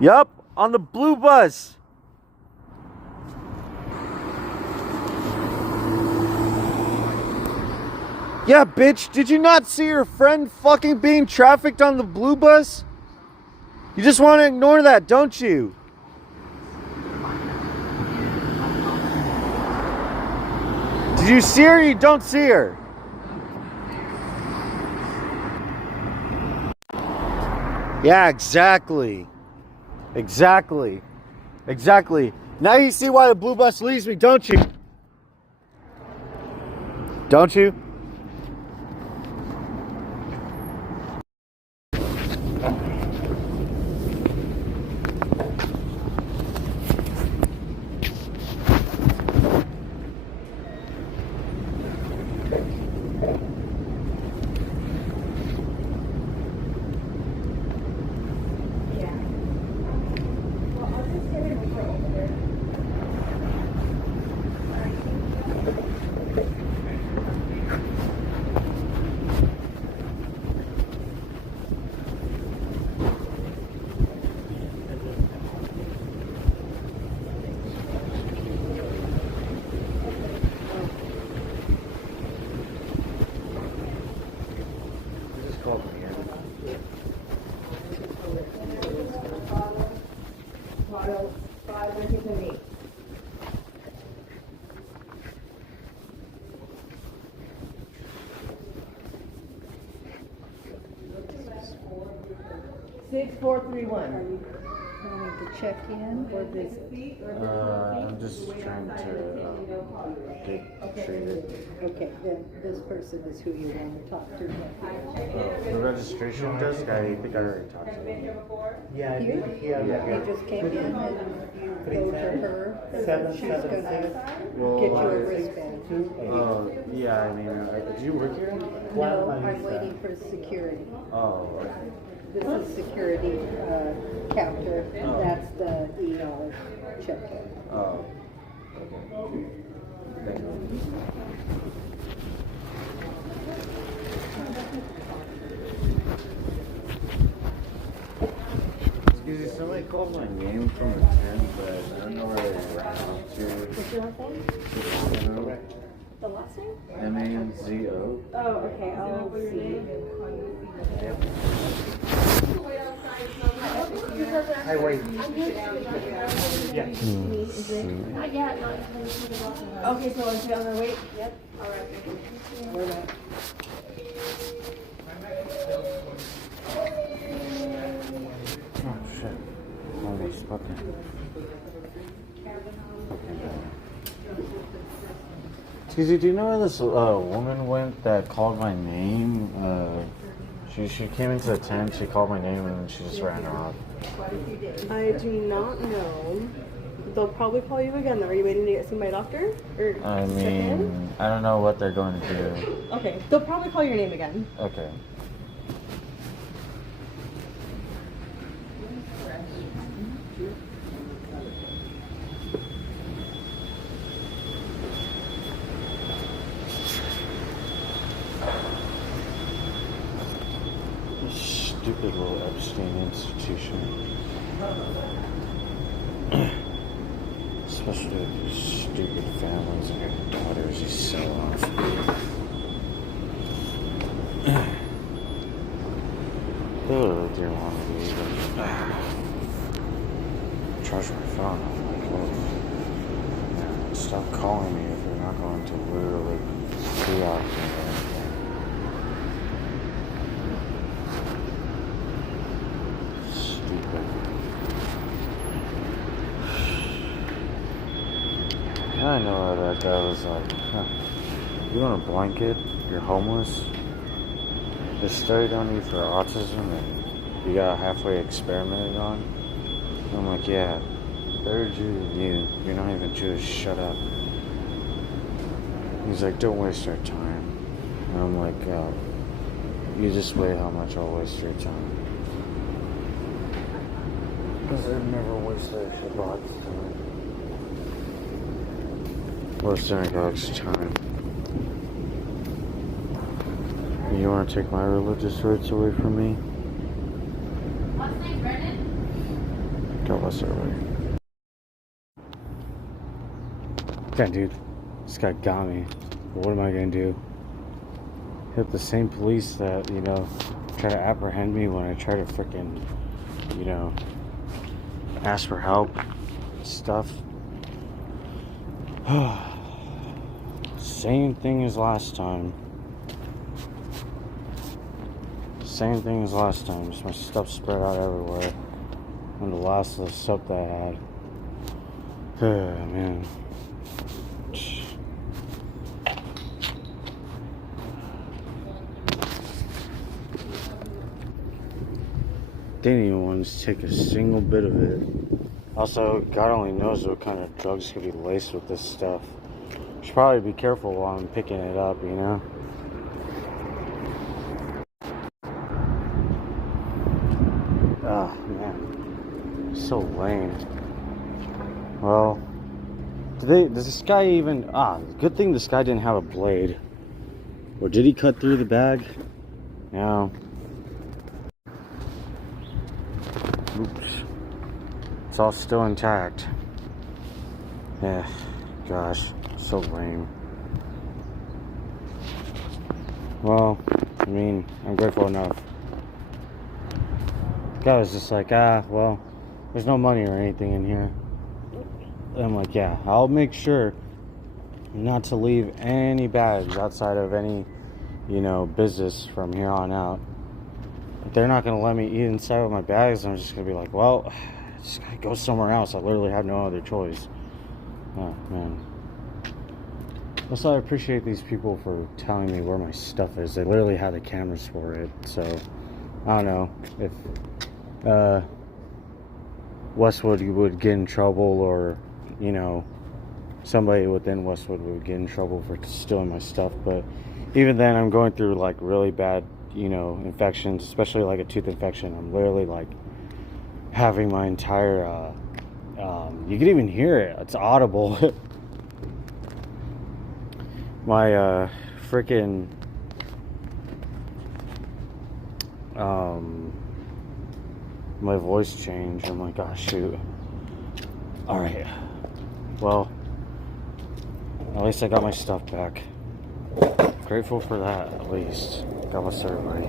Yup, on the blue bus. Yeah, bitch, did you not see your friend fucking being trafficked on the blue bus? You just want to ignore that, don't you? Did you see her or you don't see her? Yeah, exactly. Exactly. Exactly. Now you see why the blue bus leaves me, don't you? Don't you? To check in or visit? I'm just trying to get treated. Okay, then this person is who you want to talk to. The registration desk, I think I already talked to them. Yeah, You? yeah. You just came in and you go to her, and she's gonna get you a wristband. Yeah, I mean, do you work here? No, I'm waiting for security. Oh, okay. This is security counter, that's the ER check-in. Oh, okay. Thank you. Excuse me, somebody called my name from the tent, but I don't know where they ran off to. What's your last name? The last name? M-A-N-Z-O. Oh, okay. I'll see. Hi, wait. Yeah. Not yet. Not okay, so I'll be on the wait. Yep. All right. We're not. Oh, shit. Almost fucking. Excuse me, do you know where this woman went that called my name? She came into the tent, she called my name, and then she just ran off. I do not know. They'll probably call you again though. Are you waiting to get seen by a doctor? Or I check in? mean, I don't know what they're going to do. Okay. They'll probably call your name again. Okay. Stupid little Epstein institution. Especially with these stupid families and their daughters you sell off. They really didn't want me to even charge my phone. I'm like, oh, stop calling me if you're not going to literally be out here. I know how that guy was like, huh, you want a blanket? You're homeless? They studied on you for autism and you got halfway experimented on? And I'm like, yeah, better Jew than you. You're not even Jewish, shut up. He's like, don't waste our time. And I'm like, you just wait how much I'll waste your time. Because I've never wasted a Shabbat's time. Or synagogue's time. You want to take my religious rights away from me? What's name, Brennan? God bless everybody. Yeah, dude. This guy got me. But what am I gonna do? Hit the same police that, you know, try to apprehend me when I try to freaking, you know, ask for help. Stuff. Same thing as last time. Same thing as last time. Just my stuff spread out everywhere. And the last of the stuff that I had. Oh, man. Didn't even want to take a single bit of it. Also, God only knows what kind of drugs could be laced with this stuff. Should probably be careful while I'm picking it up, you know? Oh, man. So lame. Well, does this guy even... good thing this guy didn't have a blade. Or did he cut through the bag? No. Oops. It's all still intact. Yeah, gosh, so lame. Well, I mean, I'm grateful enough. The guy was just like, well, there's no money or anything in here. And I'm like, yeah, I'll make sure not to leave any bags outside of any, you know, business from here on out. If they're not going to let me eat inside of my bags, I'm just going to be like, well, I just got to go somewhere else. I literally have no other choice. Oh, man. Also, I appreciate these people for telling me where my stuff is. They literally have the cameras for it. So, I don't know if Westwood would get in trouble, or, you know, somebody within Westwood would get in trouble for stealing my stuff. But even then, I'm going through, like, really bad, you know, infections, especially like a tooth infection. I'm literally like having my entire you can even hear it, it's audible. My freaking my voice changed. I'm like, oh shoot. Alright, well, at least I got my stuff back. Grateful for that, at least. God bless everybody.